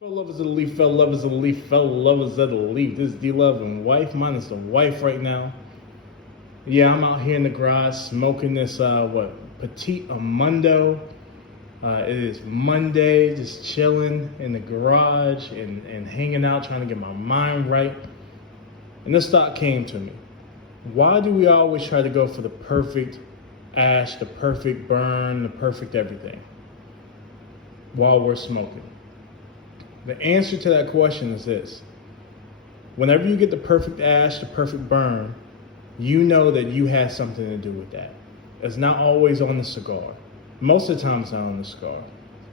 Fellow lovers of the leaf, fellow lovers of the leaf, fellow lovers of the leaf. This is D-Love and wife. Mine is the wife right now. Yeah, I'm out here in the garage smoking this, Petit Amundo. It is Monday, just chilling in the garage and hanging out, trying to get my mind right. And this thought came to me. Why do we always try to go for the perfect ash, the perfect burn, the perfect everything while we're smoking? The answer to that question is this. Whenever you get the perfect ash, the perfect burn, you know that you had something to do with that. It's not always on the cigar. Most of the time it's not on the cigar,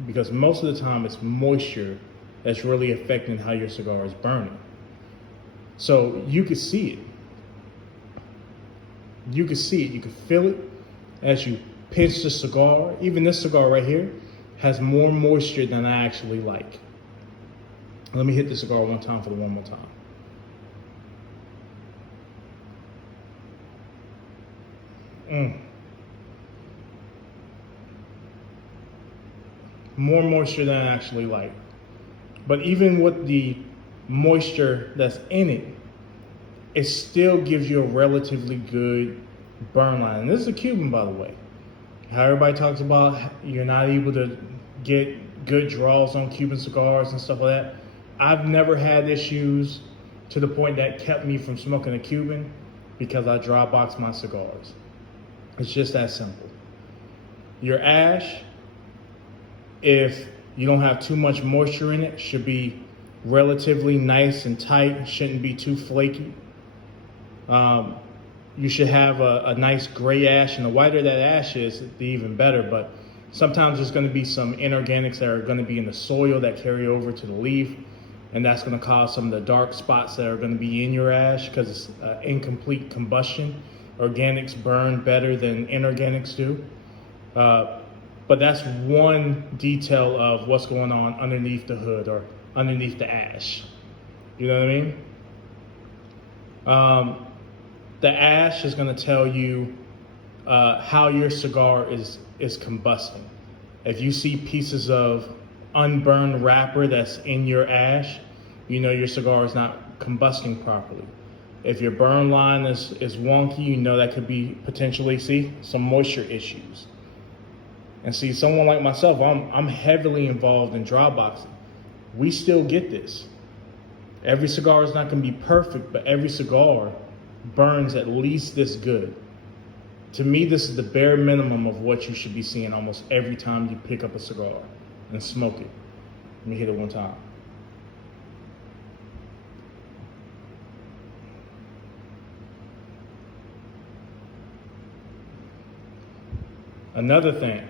because most of the time it's moisture that's really affecting how your cigar is burning. So you could see it. You could see it, you could feel it as you pinch the cigar. Even this cigar right here has more moisture than I actually like. Let me hit the cigar one time for the one more time. More moisture than I actually like. But even with the moisture that's in it, it still gives you a relatively good burn line. And this is a Cuban, by the way. How everybody talks about you're not able to get good draws on Cuban cigars and stuff like that. I've never had issues to the point that kept me from smoking a Cuban because I dry box my cigars. It's just that simple. Your ash, if you don't have too much moisture in it, should be relatively nice and tight, shouldn't be too flaky. You should have a nice gray ash, and the whiter that ash is, the even better. But sometimes there's going to be some inorganics that are going to be in the soil that carry over to the leaf, and that's going to cause some of the dark spots that are going to be in your ash because it's incomplete combustion. Organics burn better than inorganics do. But that's one detail of what's going on underneath the hood or underneath the ash. You know what I mean? The ash is going to tell you how your cigar is combusting. If you see pieces of unburned wrapper that's in your ash, you know your cigar is not combusting properly. If your burn line is wonky, you know that could be potentially, some moisture issues. And see, someone like myself, I'm heavily involved in dry boxing. We still get this. Every cigar is not going to be perfect, but every cigar burns at least this good. To me, this is the bare minimum of what you should be seeing almost every time you pick up a cigar and smoke it. Let me hit it one time. Another thing,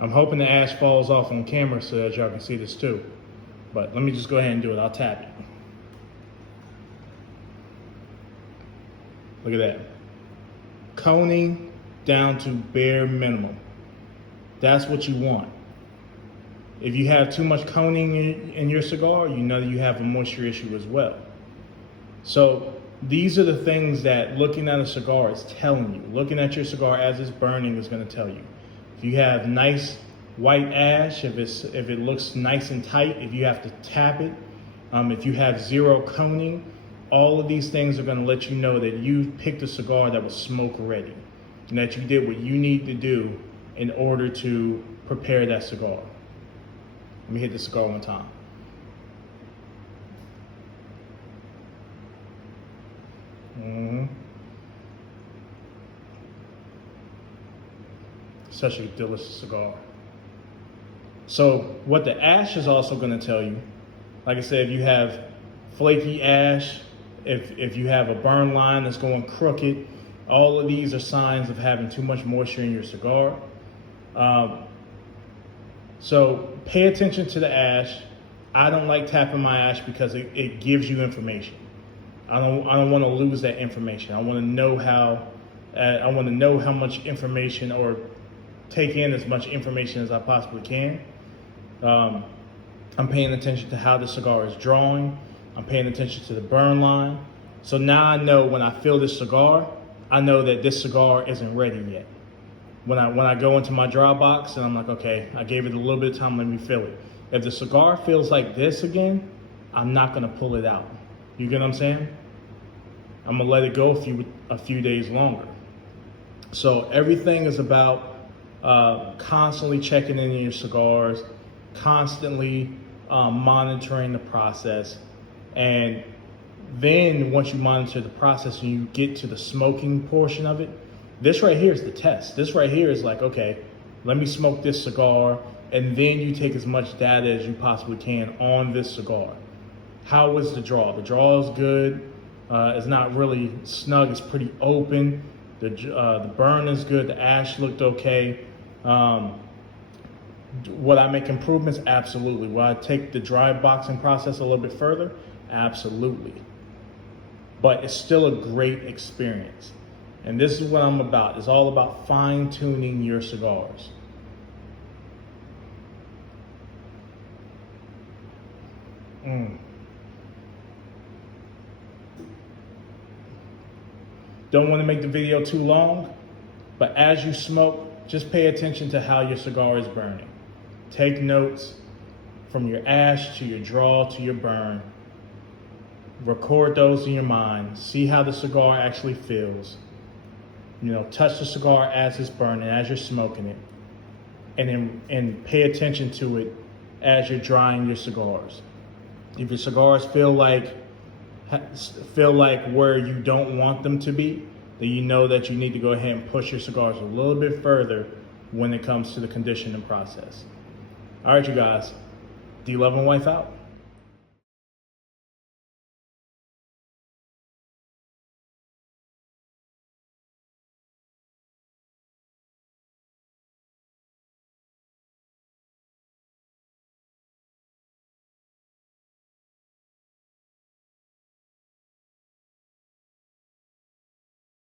I'm hoping the ash falls off on camera so that y'all can see this too. But let me just go ahead and do it. I'll tap it. Look at that. Coning down to bare minimum. That's what you want. If you have too much coning in your cigar, you know that you have a moisture issue as well. So these are the things that looking at a cigar is telling you. Looking at your cigar as it's burning is going to tell you. If you have nice white ash, if it looks nice and tight, if you have to tap it, if you have zero coning, all of these things are going to let you know that you picked a cigar that was smoke ready and that you did what you need to do in order to prepare that cigar. Let me hit the cigar one time. Such a delicious cigar. So what the ash is also going to tell you, like I said, if you have flaky ash, if you have a burn line that's going crooked, all of these are signs of having too much moisture in your cigar. So pay attention to the ash. I don't like tapping my ash because it gives you information. I don't want to lose that information. I want to know how much information, or take in as much information as I possibly can. I'm paying attention to how the cigar is drawing. I'm paying attention to the burn line. So now I know when I feel this cigar, I know that this cigar isn't ready yet. When I go into my dry box and I'm like, okay, I gave it a little bit of time, let me fill it. If the cigar feels like this again, I'm not gonna pull it out. You get what I'm saying? I'm gonna let it go a few days longer. So everything is about constantly checking in your cigars, constantly monitoring the process. And then once you monitor the process and you get to the smoking portion of it, this right here is the test. This right here is like, okay, let me smoke this cigar, and then you take as much data as you possibly can on this cigar. How was the draw? The draw is good. It's not really snug. It's pretty open. The burn is good. The ash looked okay. Would I make improvements? Absolutely. Would I take the dry boxing process a little bit further? Absolutely. But it's still a great experience. And this is what I'm about. It's all about fine-tuning your cigars. Don't want to make the video too long, but as you smoke, just pay attention to how your cigar is burning. Take notes from your ash to your draw to your burn. Record those in your mind. See how the cigar actually feels. Touch the cigar as it's burning, as you're smoking it, and pay attention to it as you're drying your cigars. If your cigars feel like where you don't want them to be, then you know that you need to go ahead and push your cigars a little bit further when it comes to the conditioning process. All right, you guys, D Love and Wife out.